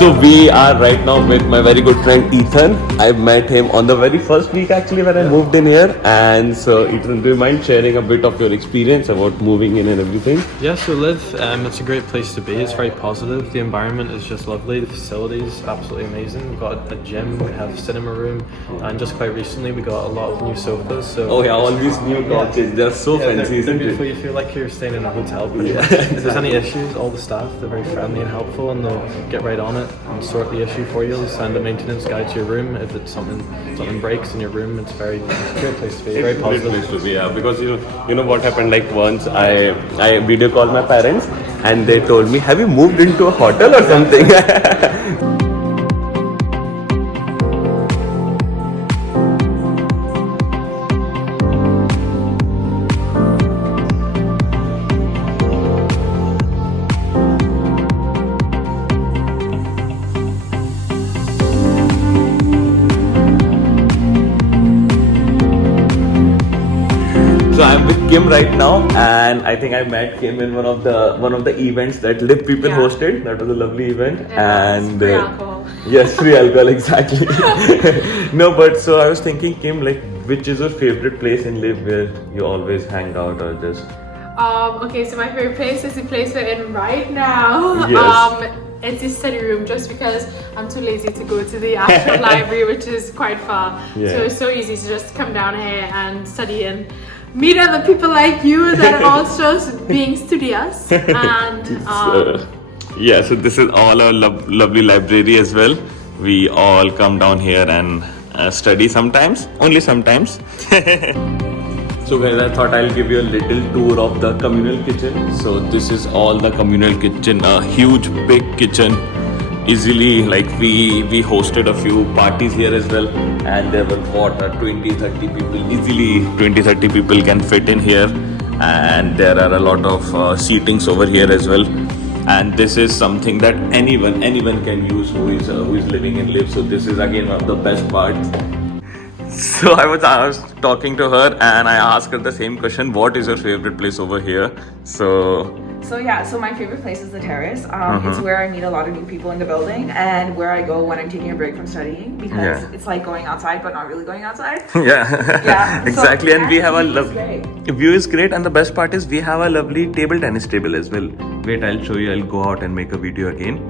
So we are right now with my very good friend Ethan. I met him on the very first week actually when I moved in here. And so Ethan, do you mind sharing a bit of your experience about moving in and everything? Yeah, so Liv, it's a great place to be. It's very positive. The environment is just lovely. The facilities absolutely amazing. We've got a gym, we have cinema room, and just quite recently we got a lot of new sofas. So Oh yeah, all these new couches, they're so fancy, they're isn't beautiful. it? You feel like you're staying in a hotel. Pretty much. If there's any issues, all the staff they're very friendly and helpful, and they'll get right on it and sort the issue for you. They'll send a maintenance guy to your room if it's something breaks in your room. It's a great place to be. Very It's a great positive. place to be, yeah. Because you know what happened. Like once I video called my parents and they told me, "Have you moved into a hotel or something?" So I'm with Kim right now, and I think I met Kim in one of the events that Live People hosted. That was a lovely event, and free alcohol. yes, free alcohol, exactly. No, but so I was thinking, Kim, like, which is your favorite place in Live where you always hang out or just? Okay, so my favorite place is the place we're in right now. Yes. It's the study room, just because I'm too lazy to go to the actual library, which is quite far. Yeah. So it's so easy to just come down here and study and meet other people like you that are also being studious. And Yeah, so this is all our lovely library as well. We all come down here and study sometimes, only sometimes. So guys, I thought I'll give you a little tour of the communal kitchen. So this is all the communal kitchen, a huge big kitchen. Easily, like we hosted a few parties here as well, and there were 20-30 people. Easily 20-30 people can fit in here, and there are a lot of seatings over here as well. And this is something that anyone can use who is living in Live. So this is again one of the best parts. So I was talking to her and I asked her the same question. What is your favorite place over here? So my favorite place is the terrace. It's where I meet a lot of new people in the building, and where I go when I'm taking a break from studying, because it's like going outside but not really going outside. yeah, exactly. And we have a lovely view is great, and the best part is we have a lovely table tennis table as well. Wait, I'll show you. I'll go out and make a video again.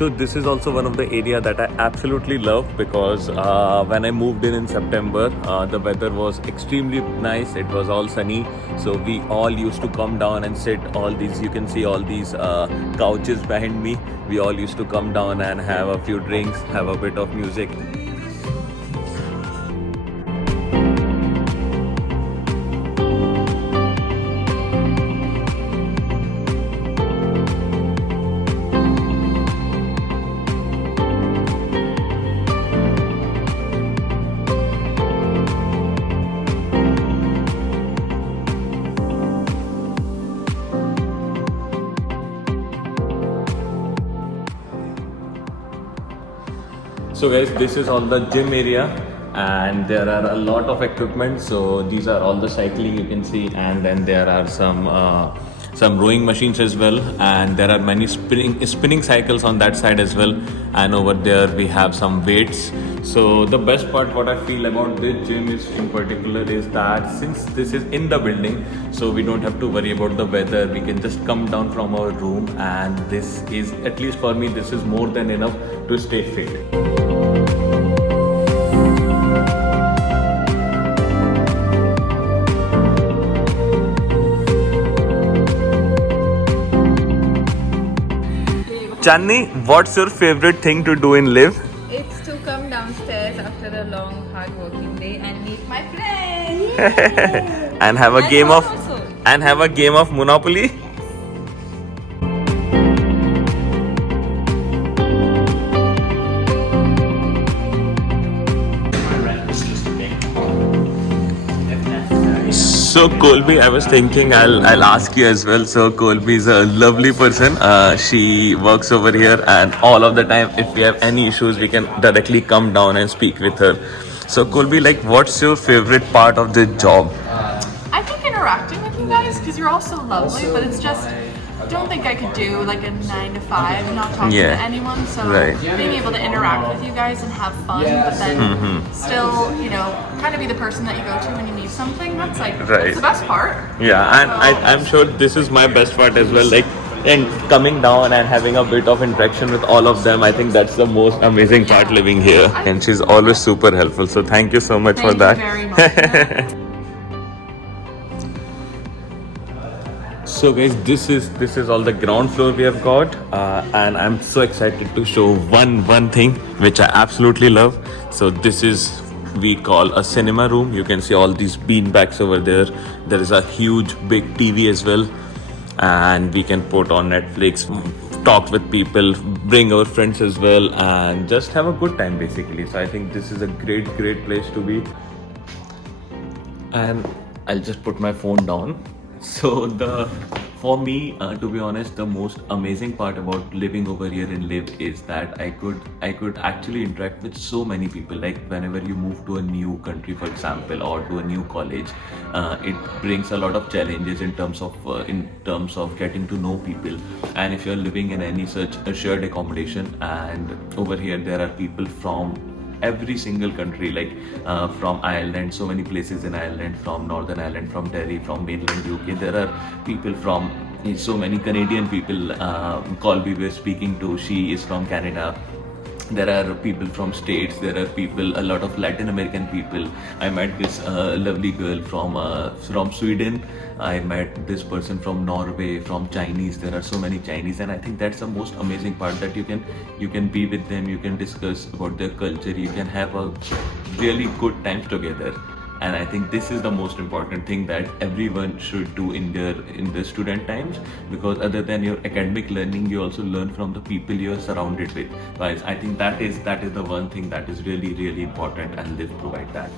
So this is also one of the area that I absolutely love, because when I moved in September, the weather was extremely nice. It was all sunny. So we all used to come down and sit all these, you can see all these couches behind me. We all used to come down and have a few drinks, have a bit of music. So guys, this is all the gym area, and there are a lot of equipment. So these are all the cycling you can see, and then there are some rowing machines as well, and there are many spinning cycles on that side as well, and over there we have some weights. So the best part what I feel about this gym is in particular is that since this is in the building, so we don't have to worry about the weather. We can just come down from our room, and this is, at least for me, this is more than enough to stay fit. Channi, what's your favorite thing to do in Live? It's to come downstairs after a long, hard working day and meet my friends. and have a And game fun of also. and have a game of Monopoly. So Colby, I was thinking I'll ask you as well. So Colby is a lovely person. She works over here, and all of the time, if we have any issues, we can directly come down and speak with her. So Colby, like, what's your favorite part of the job? I think interacting with you guys because you're all so lovely, but it's just I don't think I could do like a 9 to 5 and not talking Yeah. to anyone. So Right. being able to interact with you guys and have fun, but then still, you know, kind of be the person that you go to when you need something. That's like Right. that's the best part. Yeah, and I'm sure this is my best part as well. Like, and coming down and having a bit of interaction with all of them, I think that's the most amazing part living here. And she's always super helpful. So thank you so much for Thank you that. very much. So guys, this is all the ground floor we have got, and I'm so excited to show one thing which I absolutely love. So this is we call a cinema room. You can see all these beanbags over there. There is a huge big TV as well, and we can put on Netflix, talk with people, bring our friends as well, and just have a good time basically. So I think this is a great place to be. And I'll just put my phone down. So for me, to be honest, the most amazing part about living over here in Liv is that I could actually interact with so many people. Like whenever you move to a new country, for example, or to a new college, it brings a lot of challenges in terms of getting to know people. And if you're living in any such a shared accommodation, and over here there are people from every single country, like from Ireland, so many places in Ireland, from Northern Ireland, from Derry, from mainland UK. There are people from so many Canadian people. Colby we're speaking to, she is from Canada. There are people from states. There are people, a lot of Latin American people. I met this lovely girl from Sweden. I met this person from Norway, from Chinese. There are so many Chinese, and I think that's the most amazing part, that you can be with them, you can discuss about their culture, you can have a really good time together. And I think this is the most important thing that everyone should do in their student times, because other than your academic learning, you also learn from the people you are surrounded with. So I think that is the one thing that is really important, and Liv provide that.